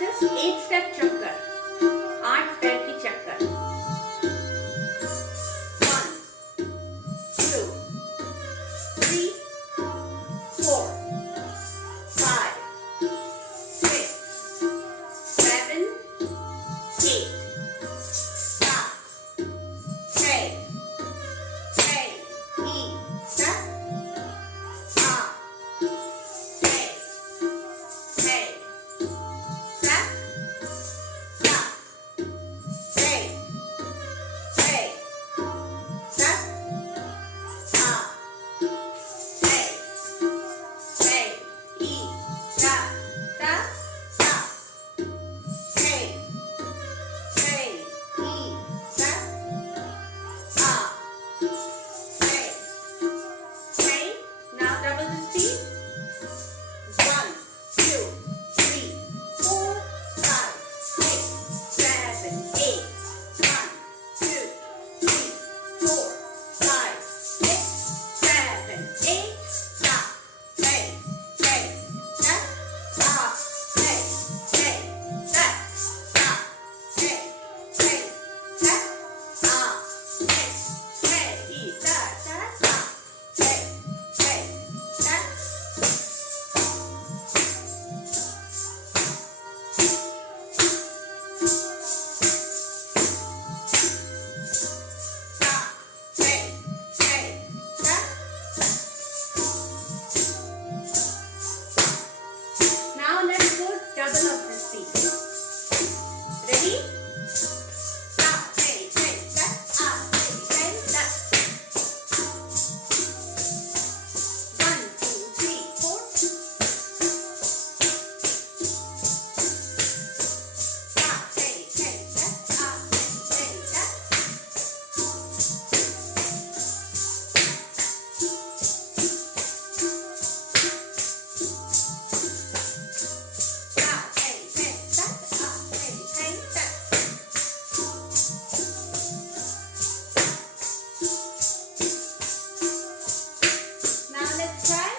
practice 8-step chakkar. 8 पैर की चक्कर. 1, 2, 3, 4, 5, 6, 7, 8. Stop. Thei, thei, e. Step. Up. Thei, thei. Step. Stop. Thei, thei. Step. Up. Thei, thei, e. Step, step, stop. Thei, thei, e. Step. Up. Thei, thei. Now double the speed. 1, 2, 3, 4, 5, 6, 7, 8. 1, 2, 3, 4, 5, 6, 7, 8. Stop. Thei, thei. Step. Up. Thei, thei. Step. Stop. Thei, thei. Step. Up. Thei, thei. E. Step, step, stop. Thei, thei. Step. Stop. Thei, thei. Step. Now let's go double of the speed. Ready? Stop. Thei, thei. Step. Up. Thei, thei. Step. 1, 2, 3, 4. Stop. Thei, thei. Step. Up. Thei, thei. Step. Stop. Thei, thei. Step. Up. Thei, thei. Step. Now let's try